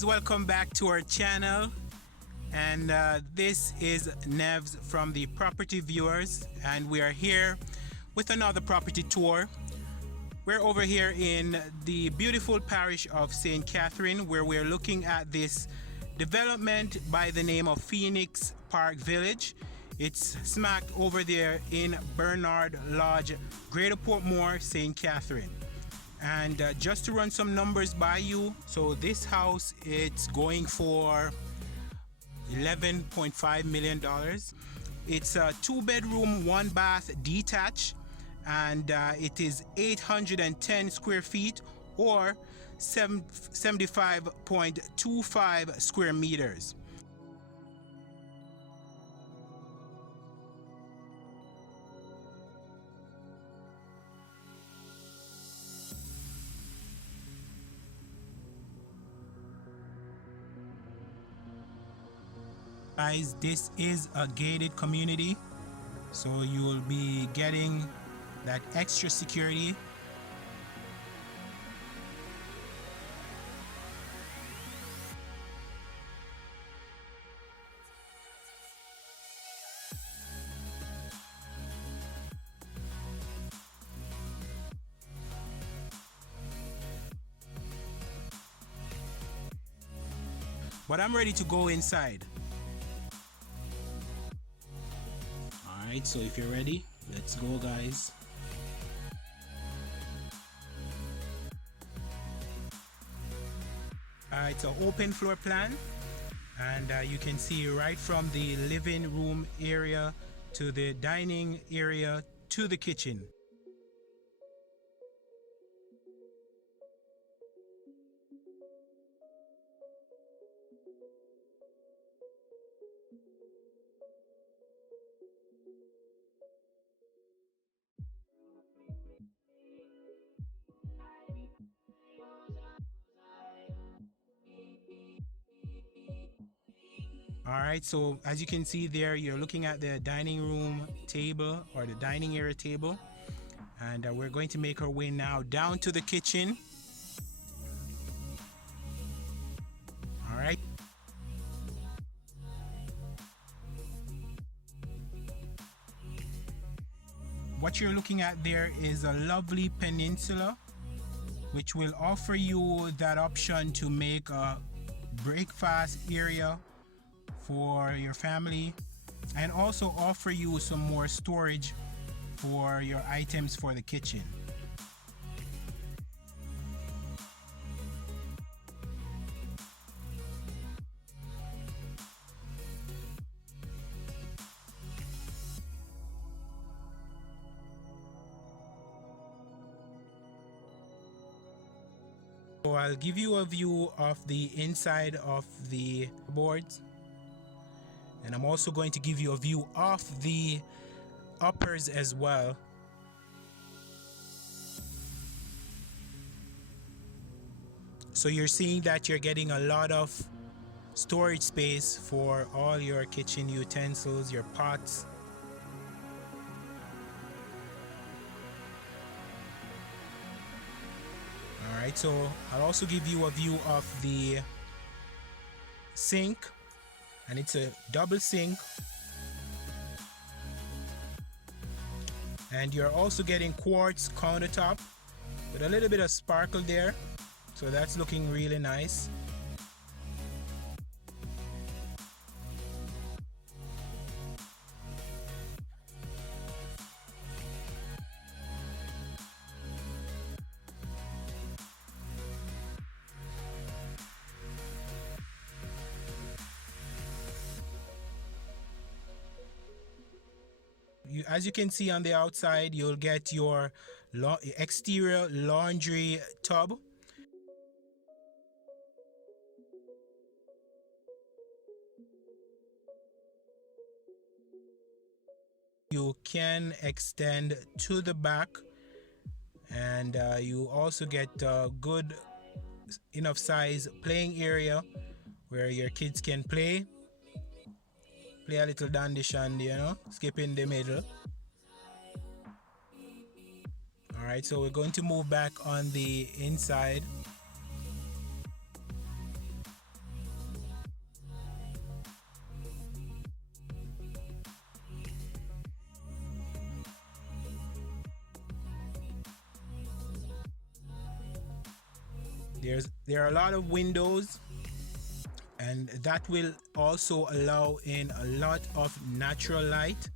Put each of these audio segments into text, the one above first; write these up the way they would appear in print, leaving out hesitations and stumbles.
guys, welcome back to our channel, and this is Nevs from the Property Viewers, and we are here with another property tour. We're over here in the beautiful parish of St. Catherine, where we're looking at this development by the name of Phoenix Park Village. It's smack over there in Bernard Lodge, Greater Portmore, St. Catherine. And just to run some numbers by you, so this house, it's going for $11.5 million. It's a 2-bedroom, 1-bath detached, and it is 810 square feet or 75.25 square meters. Guys, this is a gated community, so you will be getting that extra security. But I'm ready to go inside. Alright, so if you're ready, let's go, guys. It's an open floor plan, and you can see right from the living room area to the dining area to the kitchen. Alright, so as you can see there, you're looking at the dining room table or the dining area table, and we're going to make our way now down to the kitchen. Alright. What you're looking at there is a lovely peninsula, which will offer you that option to make a breakfast area for your family, and also offer you some more storage for your items for the kitchen. So I'll give you a view of the inside of the boards, and I'm also going to give you a view of the uppers as well. So you're seeing that you're getting a lot of storage space for all your kitchen utensils, your pots. Alright, so I'll also give you a view of the sink, and it's a double sink, and you're also getting quartz countertop with a little bit of sparkle there, so that's looking really nice. As you can see on the outside, you'll get your exterior laundry tub. You can extend to the back, and you also get a good enough size playing area where your kids can play a little dandy shandy, you know, skip in the middle. Alright, so we're going to move back on the inside. There are a lot of windows, and that will also allow in a lot of natural light.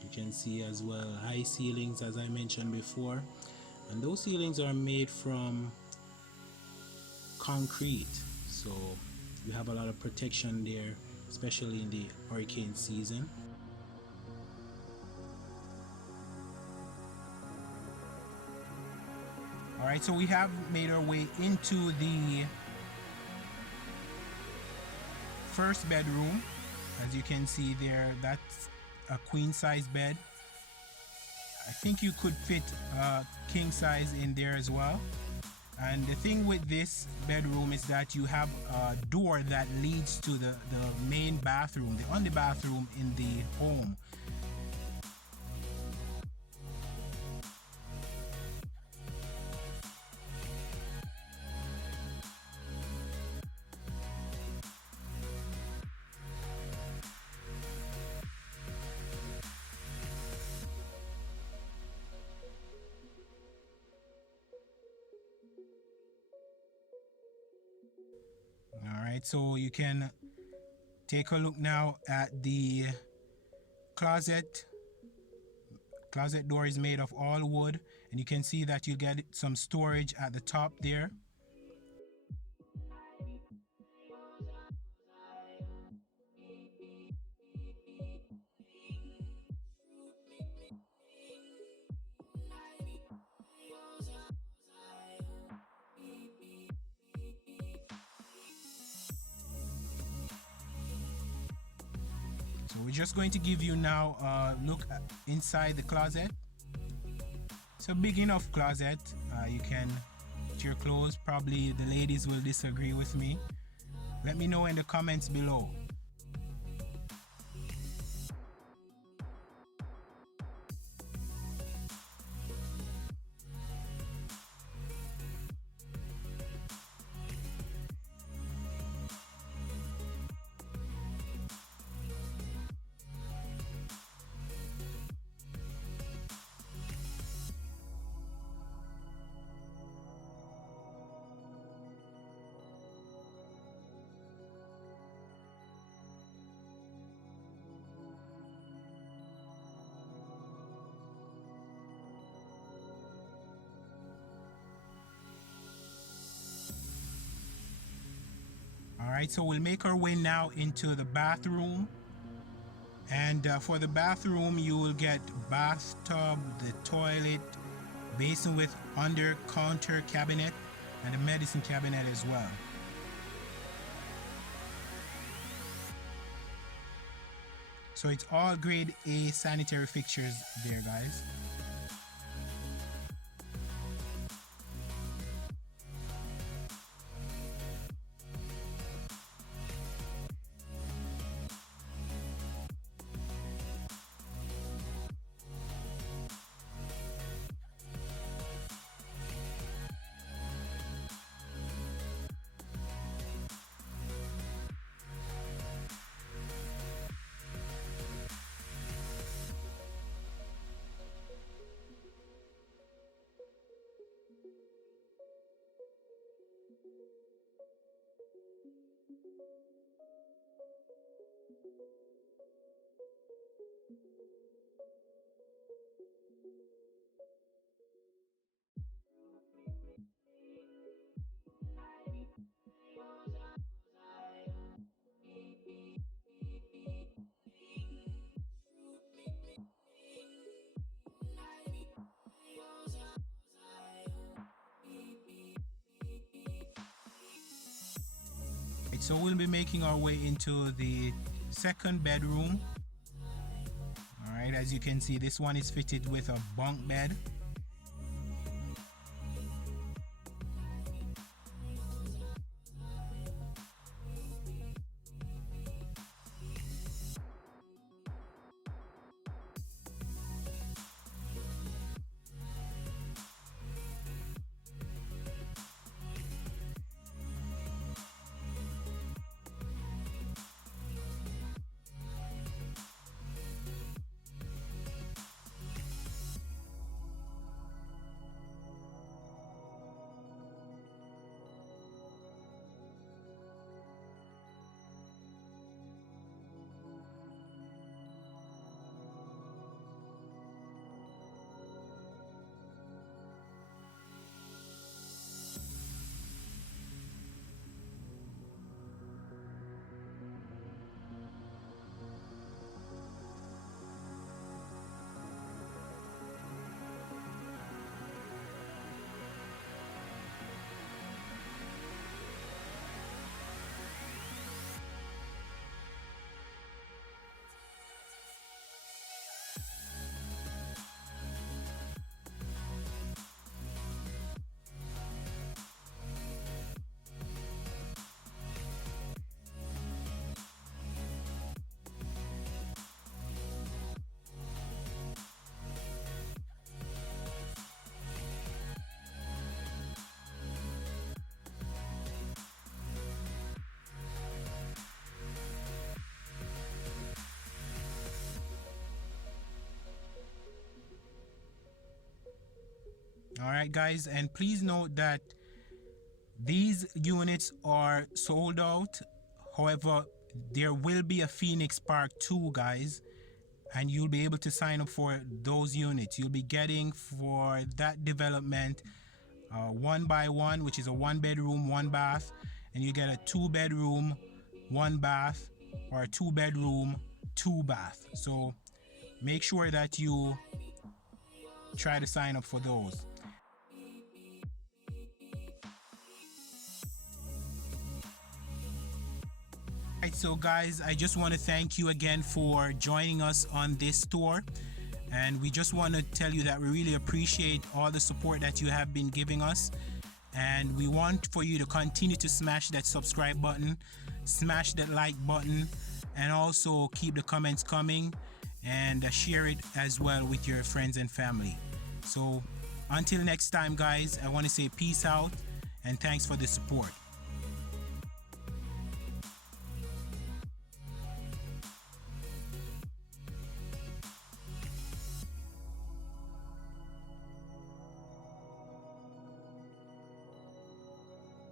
You can see as well high ceilings, as I mentioned before, and those ceilings are made from concrete, so you have a lot of protection there, especially in the hurricane season. Alright, so we have made our way into the first bedroom. As you can see there, that's a queen size bed. I think you could fit a king size in there as well. And the thing with this bedroom is that you have a door that leads to the main bathroom, the only bathroom in the home. Alright, so you can take a look now at the closet. Closet door is made of all wood, and you can see that you get some storage at the top there. So we're just going to give you now a look inside the closet. It's a big enough closet. You can put your clothes. Probably the ladies will disagree with me. Let me know in the comments below. Alright, so we'll make our way now into the bathroom. And for the bathroom, you will get bathtub, the toilet, basin with under counter cabinet, and a medicine cabinet as well. So it's all grade A sanitary fixtures there, guys. So we'll be making our way into the second bedroom. Alright, as you can see, this one is fitted with a bunk bed. Alright guys, and please note that these units are sold out. However, there will be a Phoenix Park 2, guys, and you'll be able to sign up for those units. You'll be getting for that development 1x1, which is a 1-bedroom 1-bath, and you get a 2-bedroom 1-bath or a 2-bedroom 2-bath. So make sure that you try to sign up for those. Alright, so guys, I just want to thank you again for joining us on this tour, and we just want to tell you that we really appreciate all the support that you have been giving us, and we want for you to continue to smash that subscribe button, smash that like button, and also keep the comments coming, and share it as well with your friends and family. So until next time guys, I want to say peace out and thanks for the support.